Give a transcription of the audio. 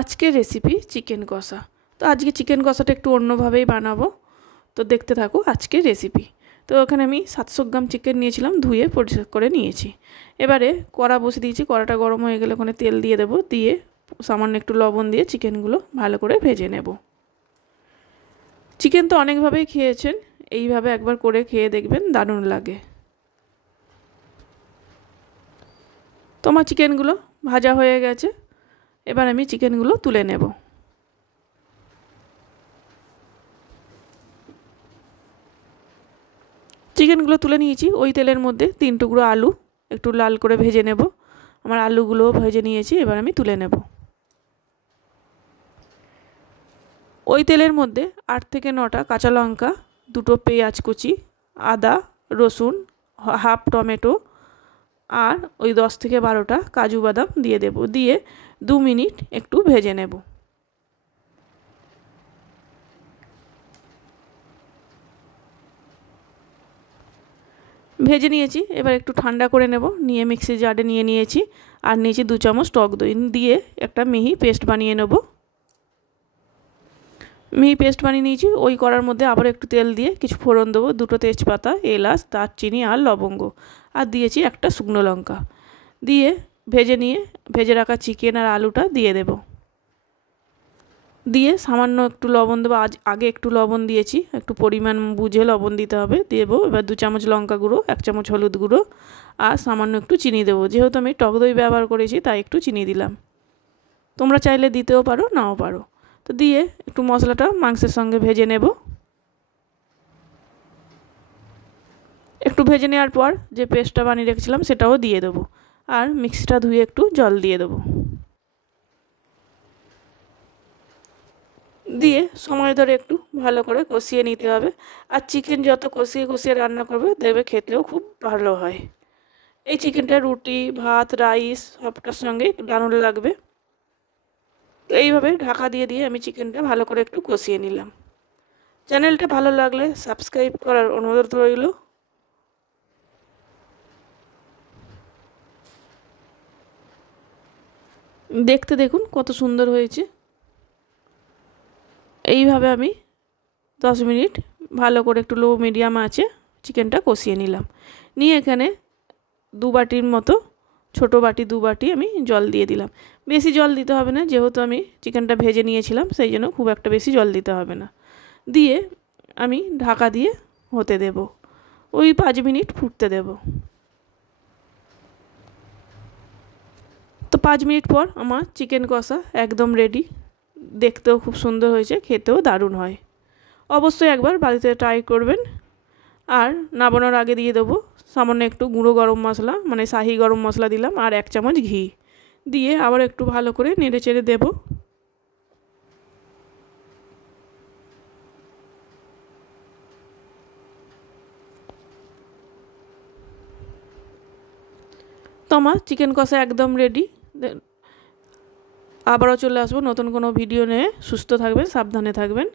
আজকে recipe chicken কষা। তো আজকে চিকেন কষাটা একটু অন্যভাবেই বানাবো, তো দেখতে থাকো আজকে রেসিপি। তো এখানে আমি 700 গ্রাম চিকেন নিয়েছিলাম, ধুয়ে পরিষ্কার করে নিয়েছি। এবারে কড়া বসে দিয়েছি, কড়াটা গরম হয়ে গেলে ওখানে তেল দিয়ে দেবো, দিয়ে সামান্য একটু লবণ দিয়ে চিকেনগুলো ভালো করে ভেজে নেব। চিকেন তো অনেকভাবেই খেয়েছেন, এইভাবে একবার করে খেয়ে দেখবেন, দারুণ লাগে। তোমার চিকেনগুলো ভাজা হয়ে গেছে, এবার আমি চিকেনগুলো তুলে নেব। চিকেনগুলো তুলে নিয়েছি। ওই তেলের মধ্যে 3 টুকরো আলু একটু লাল করে ভেজে নেব। আমার আলুগুলোও ভেজে নিয়েছি, এবার আমি তুলে নেব। ওই তেলের মধ্যে 8 থেকে 9টা কাঁচা লঙ্কা, 2টো পেঁয়াজ কুচি, আদা রসুন, হাফ টমেটো আর ওই 10 থেকে 12টা কাজু বাদাম দিয়ে দেব। দিয়ে 2 মিনিট একটু ভেজে নেব। ভেজে নিয়েছি, এবার একটু ঠান্ডা করে নেব। নিয়ে মিক্সি জারে নিয়ে নিয়েছি, আর নিয়েছি 2 চামচ টক দই, দিয়ে একটা মিহি পেস্ট বানিয়ে নেব। মিহি পেস্ট বানিয়ে নিয়েছি। ওই কড়ার মধ্যে আবার একটু তেল দিয়ে কিছু ফোড়ন দেবো, 2টো তেজপাতা, এলাচ, দারচিনি আর লবঙ্গ, আর দিয়েছি একটা শুকনো লঙ্কা। দিয়ে ভেজে রাখা চিকেন আর আলুটা দিয়ে দেব। দিয়ে সামান্য একটু লবণ দেবো, আগে একটু লবণ দিয়েছি, একটু পরিমাণ বুঝে লবণ দিতে হবে। দেবো এবার 2 চামচ লঙ্কা গুঁড়ো, 1 চামচ হলুদ গুঁড়ো আর সামান্য একটু চিনি দেবো। যেহেতু আমি টক দই ব্যবহার করেছি তাই একটু চিনি দিলাম, তোমরা চাইলে দিতেও পারো নাও পারো। তো দিয়ে একটু মশলাটা মাংসের সঙ্গে ভেজে নেব। একটু ভেজে নেওয়ার পর যে পেস্টটা বানিয়ে রেখেছিলাম সেটাও দিয়ে দেবো, আর মিক্সিটা ধুয়ে একটু জল দিয়ে দেবো। দিয়ে সময় ধরে একটু ভালো করে কষিয়ে নিতে হবে। আর চিকেন যত কষিয়ে কষিয়ে রান্না করবে দেখবে খেতেও খুব ভালো হয়। এই চিকেনটা রুটি, ভাত, রাইস সবটার সঙ্গে দারুণ লাগবে। তো এইভাবে ঢাকা দিয়ে দিয়ে আমি চিকেনটা ভালো করে একটু কষিয়ে নিলাম। চ্যানেলটা ভালো লাগলে সাবস্ক্রাইব করার অনুরোধ রইল। দেখতে দেখুন কত সুন্দর হয়েছে। এইভাবে আমি 10 মিনিট ভালো করে একটু লো মিডিয়াম আঁচে চিকেনটা কষিয়ে নিলাম। নিয়ে এখানে 2 বাটির মতো, ছোটো বাটি 2 বাটি আমি জল দিয়ে দিলাম। বেশি জল দিতে হবে না, যেহেতু আমি চিকেনটা ভেজে নিয়েছিলাম সেই জন্য খুব একটা বেশি জল দিতে হবে না। দিয়ে আমি ঢাকা দিয়ে হতে দেব, ওই 5 মিনিট ফুটতে দেব। তো 5 মিনিট পর আমার চিকেন কষা একদম রেডি। দেখতেও খুব সুন্দর হয়েছে, খেতেও দারুণ হয়। অবশ্যই একবার বাড়িতে ট্রাই করবেন। আর নামানোর আগে দিয়ে দেবো সামান্য একটু গুঁড়ো গরম মশলা, মানে শাহি গরম মশলা দিলাম, আর 1 চামচ ঘি দিয়ে আবার একটু ভালো করে নেড়ে চেড়ে দেবো। তো আমার চিকেন কষা একদম রেডি। আবারও চলে আসবো নতুন কোনো ভিডিও নিয়ে। সুস্থ থাকবেন, সাবধানে থাকবেন।